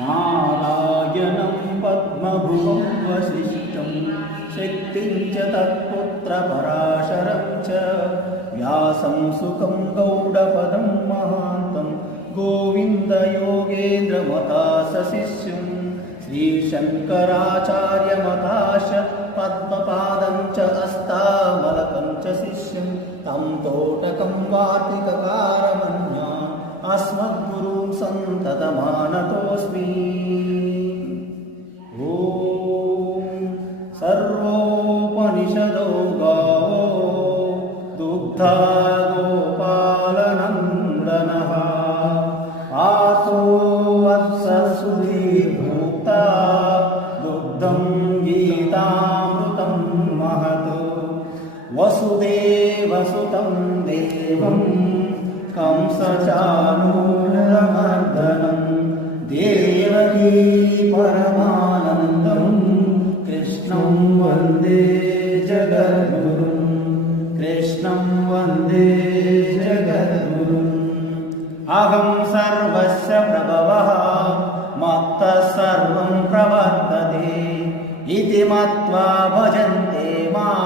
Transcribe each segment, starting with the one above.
नारायणं पद्मभुवं वसिष्ठं शक्तिं च तत्पुत्रपराशरं च व्यासं सुखं गौडपदं महान्तं गोविन्दयोगेन्द्रमतासशिष्यं श्रीशङ्कराचार्यमताश पद्मपादं च अस्तामलकं च शिष्यं तं तोटकं वार्तिककारमन्यान् अस्मद्गुरुं सन्ततमानतोऽस्मि। ॐ सर्वोपनिषदो गावो दुग्धा गोपालनन्दनः आसो वत्ससुधीर्भोक्ता दुग्धं गीतामृतं महत् वसुदेवसुतं देवं कंसचाणूरमर्दनं देवकी परमानन्दं कृष्णं वन्दे जगद्गुरुं कृष्णं वन्दे जगद्गुरुम्। अहं सर्वस्य प्रभवः मत्तः सर्वं प्रवर्तते इति मत्वा भजन्ते मां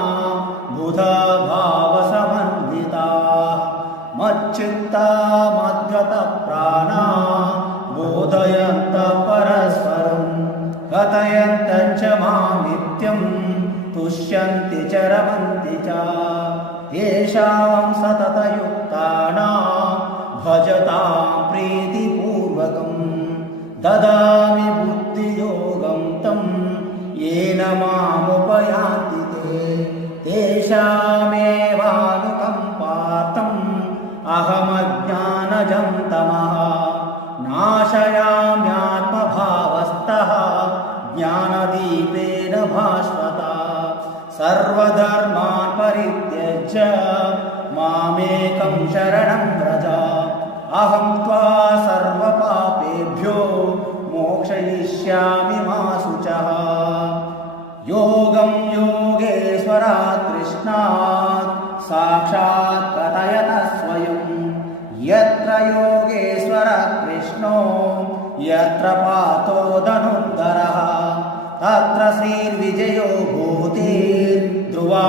बुधा भावसमन्विताः मच्चित्ता मद्गतप्राणा बोधयन्तः परस्परं कथयन्तः च मां नित्यं तुष्यन्ति च रमन्ति च तेषां सततयुक्तानां भजतां प्रीतिपूर्वकं ददामि बुद्धियोगं तं येन मामुपयान्ति ते तेषामेवानुकम्पार्थम् अहमज्ञानजं तमः नाशयाम्यात्मभावस्थः ज्ञानदीपेन भास्वता सर्वधर्मान् परित्यज्य मामेकं शरणं व्रज अहं त्वा सर्वपापेभ्यो मोक्षयिष्यामि मा शुचः। योगं योगेश्वरात् कृष्णात् साक्षात् कथयतः स्वयं यत्र योगेश्वरः कृष्णो यत्र पार्थो धनुर्धरः तत्र श्रीर्विजयो भूतिर्ध्रुवा